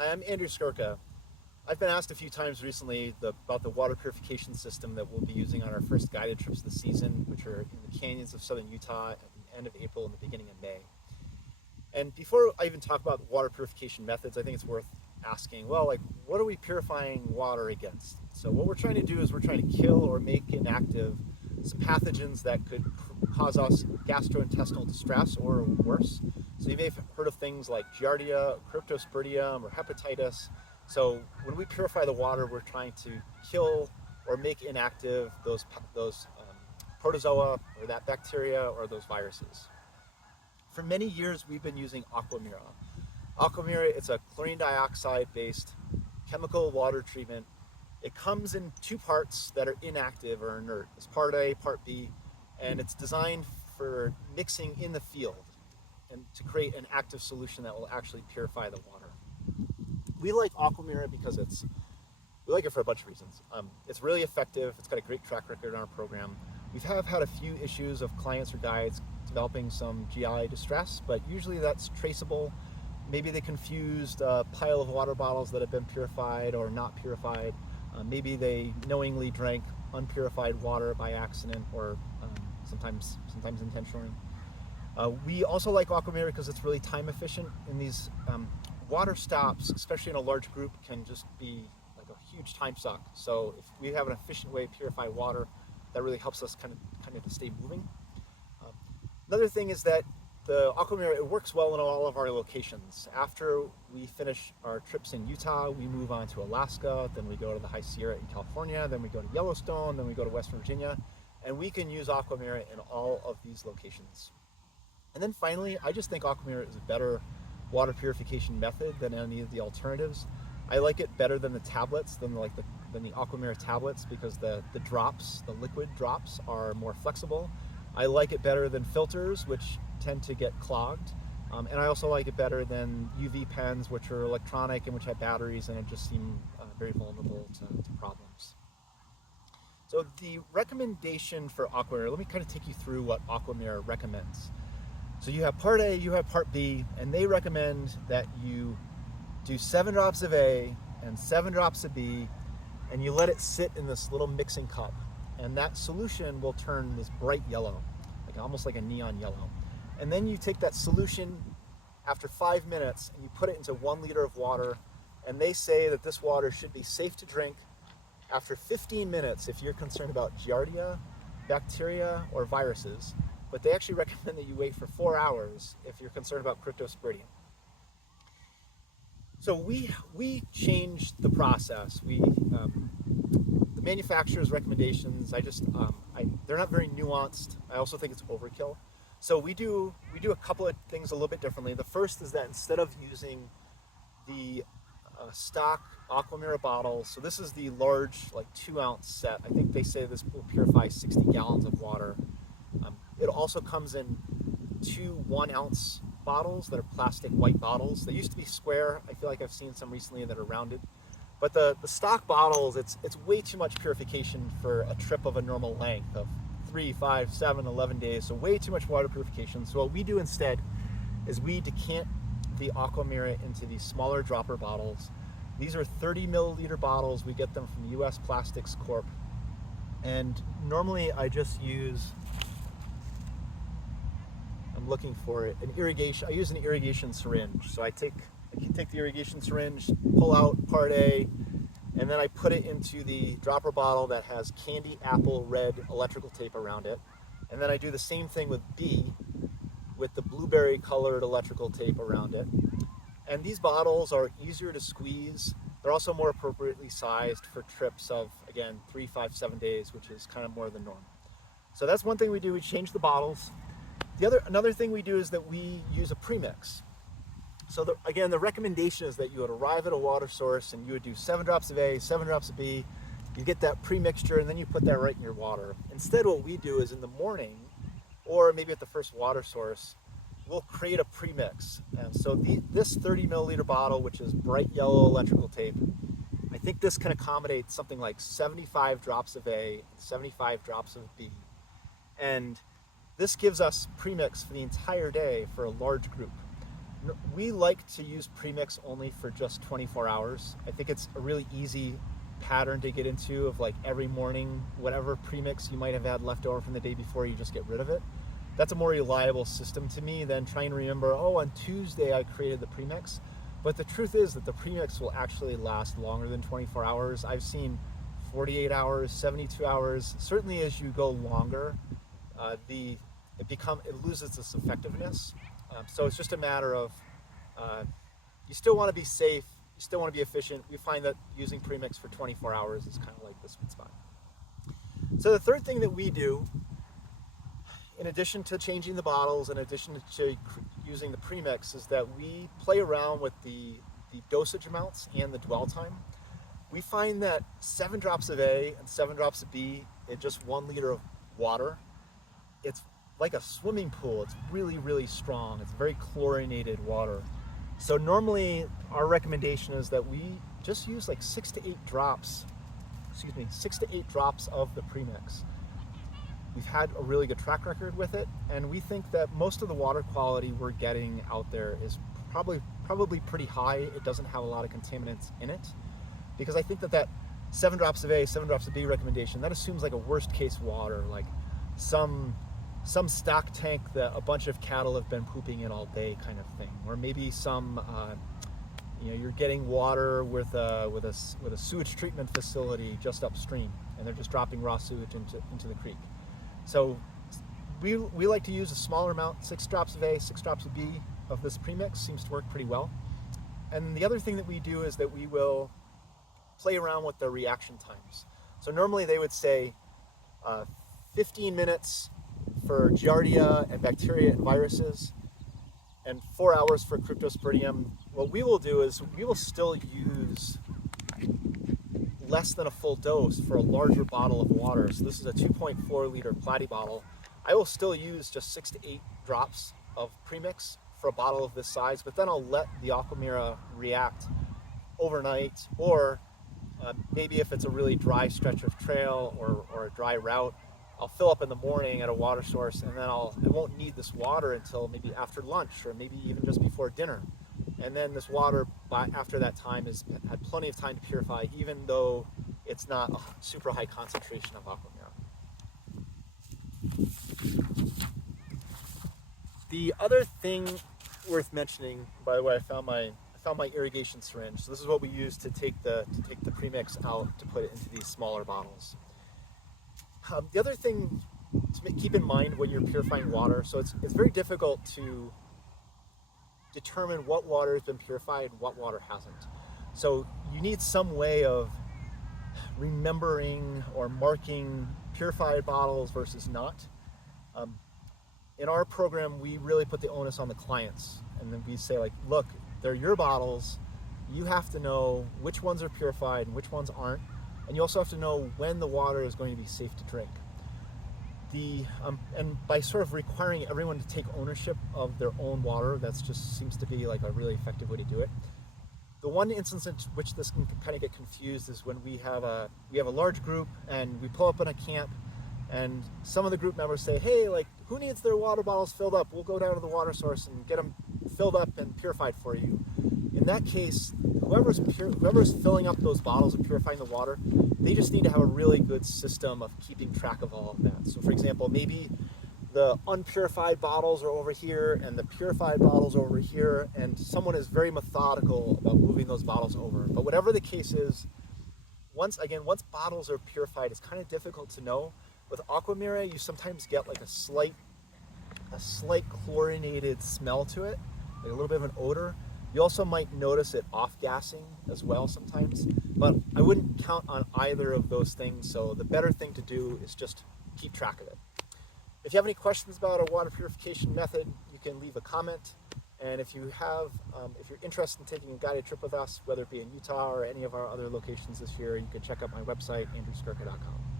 Hi, I'm Andrew Skorka. I've been asked a few times recently about the water purification system that we'll be using on our first guided trips of the season, which are in the canyons of southern Utah at the end of April and the beginning of May. And before I even talk about water purification methods, I think it's worth asking, well, like, what are we purifying water against? So what we're trying to do is we're trying to kill or make inactive some pathogens that could cause us gastrointestinal distress or worse. So you may have heard of things like Giardia, Cryptosporidium, or hepatitis. So when we purify the water, we're trying to kill or make inactive those protozoa or that bacteria or those viruses. For many years, we've been using Aquamira. Aquamira, it's a chlorine dioxide based chemical water treatment. It comes in two parts that are inactive or inert. It's part A, part B, and it's designed for mixing in the field and to create an active solution that will actually purify the water. We like Aquamira because we like it for a bunch of reasons. It's really effective. It's got a great track record on our program. We've had a few issues of clients or guides developing some GI distress, but usually that's traceable. Maybe they confused a pile of water bottles that have been purified or not purified. Maybe they knowingly drank unpurified water by accident or sometimes intentionally. We also like Aquamira because it's really time efficient. In these water stops, especially in a large group, can just be like a huge time suck. So if we have an efficient way to purify water, that really helps us kind of to stay moving. Um, Another thing is that the Aquamira, it works well in all of our locations. After we finish our trips in Utah, we move on to Alaska, then we go to the High Sierra in California, then we go to Yellowstone, then we go to West Virginia, and we can use Aquamira in all of these locations. And then finally, I just think Aquamira is a better water purification method than any of the alternatives. I like it better than the tablets, than the Aquamira tablets, because the drops, the liquid drops, are more flexible. I like it better than filters, which tend to get clogged. And I also like it better than UV pens, which are electronic and which have batteries and it just seem very vulnerable to problems. So the recommendation for Aquamira, let me kind of take you through what Aquamira recommends. So you have part A, you have part B, and they recommend that you do 7 drops of A and 7 drops of B, and you let it sit in this little mixing cup. And that solution will turn this bright yellow, like almost like a neon yellow. And then you take that solution after 5 minutes and you put it into 1 liter of water, and they say that this water should be safe to drink after 15 minutes if you're concerned about Giardia, bacteria, or viruses. But they actually recommend that you wait for 4 hours if you're concerned about Cryptosporidium. So we changed the process. The manufacturer's recommendations, they're not very nuanced. I also think it's overkill. So we do a couple of things a little bit differently. The first is that instead of using the stock Aquamira bottles, so this is the large, like 2-ounce set. I think they say this will purify 60 gallons of water. It also comes in 2 1-ounce bottles that are plastic white bottles. They used to be square. I feel like I've seen some recently that are rounded. But the stock bottles, it's way too much purification for a trip of a normal length of 3, 5, 7, 11 days. So way too much water purification. So what we do instead is we decant the Aquamira into these smaller dropper bottles. These are 30 milliliter bottles. We get them from US Plastics Corp. And normally I just use, I'm looking for it, I use an irrigation syringe. So I take the irrigation syringe, pull out part A, and then I put it into the dropper bottle that has candy apple red electrical tape around it. And then I do the same thing with B with the blueberry colored electrical tape around it. And these bottles are easier to squeeze. They're also more appropriately sized for trips of, again, 3, 5, 7 days, which is kind of more the norm. So that's one thing we do, we change the bottles. Another thing we do is that we use a premix. So again, the recommendation is that you would arrive at a water source and you would do 7 drops of A, 7 drops of B. You get that pre-mixture and then you put that right in your water. Instead, what we do is in the morning, or maybe at the first water source, we'll create a premix. And so this 30 milliliter bottle, which is bright yellow electrical tape, I think this can accommodate something like 75 drops of A and 75 drops of B. And this gives us premix for the entire day for a large group. We like to use premix only for just 24 hours. I think it's a really easy pattern to get into of like every morning, whatever premix you might have had left over from the day before, you just get rid of it. That's a more reliable system to me than trying to remember, oh, on Tuesday I created the premix. But the truth is that the premix will actually last longer than 24 hours. I've seen 48 hours, 72 hours. Certainly as you go longer, it loses its effectiveness. So it's just a matter of you still want to be safe, you still want to be efficient. We find that using premix for 24 hours is kind of like the sweet spot. So the third thing that we do, in addition to changing the bottles, in addition to using the premix, is that we play around with the dosage amounts and the dwell time. We find that 7 drops of A and 7 drops of B in just 1 liter of water, it's like a swimming pool. It's really, really strong. It's very chlorinated water. So normally our recommendation is that we just use like 6 to 8 drops of the premix. We've had a really good track record with it, and we think that most of the water quality we're getting out there is probably pretty high. It doesn't have a lot of contaminants in it, because I think that 7 drops of A, 7 drops of B recommendation, that assumes like a worst case water, like some stock tank that a bunch of cattle have been pooping in all day kind of thing, or maybe some you're getting water with a sewage treatment facility just upstream, and they're just dropping raw sewage into the creek. So we like to use a smaller amount, 6 drops of A, 6 drops of B of this premix. Seems to work pretty well. And the other thing that we do is that we will play around with the reaction times. So normally they would say 15 minutes for Giardia and bacteria and viruses, and 4 hours for Cryptosporidium. What we will do is we will still use less than a full dose for a larger bottle of water. So this is a 2.4 liter platy bottle. I will still use just 6 to 8 drops of premix for a bottle of this size, but then I'll let the Aquamira react overnight, or maybe if it's a really dry stretch of trail or a dry route, I'll fill up in the morning at a water source, and then I won't need this water until maybe after lunch, or maybe even just before dinner. And then this water, after that time, has had plenty of time to purify, even though it's not a super high concentration of Aquamira. The other thing worth mentioning, by the way, I found my irrigation syringe. So this is what we use to take the premix out to put it into these smaller bottles. The other thing to keep in mind when you're purifying water, so it's very difficult to determine what water has been purified and what water hasn't. So you need some way of remembering or marking purified bottles versus not. In our program, we really put the onus on the clients, and then we say, like, look, they're your bottles. You have to know which ones are purified and which ones aren't. And you also have to know when the water is going to be safe to drink. And by sort of requiring everyone to take ownership of their own water, that just seems to be like a really effective way to do it. The one instance in which this can kind of get confused is when we have a large group and we pull up in a camp, and some of the group members say, hey, like, who needs their water bottles filled up? We'll go down to the water source and get them filled up and purified for you. In that case, whoever's filling up those bottles and purifying the water, they just need to have a really good system of keeping track of all of that. So for example, maybe the unpurified bottles are over here and the purified bottles are over here, and someone is very methodical about moving those bottles over. But whatever the case is, once bottles are purified, it's kind of difficult to know. With Aquamira, you sometimes get like a slight chlorinated smell to it, like a little bit of an odor. You also might notice it off-gassing as well sometimes, but I wouldn't count on either of those things, so the better thing to do is just keep track of it. If you have any questions about our water purification method, you can leave a comment, and if you're interested in taking a guided trip with us, whether it be in Utah or any of our other locations this year, you can check out my website, andrewskirka.com.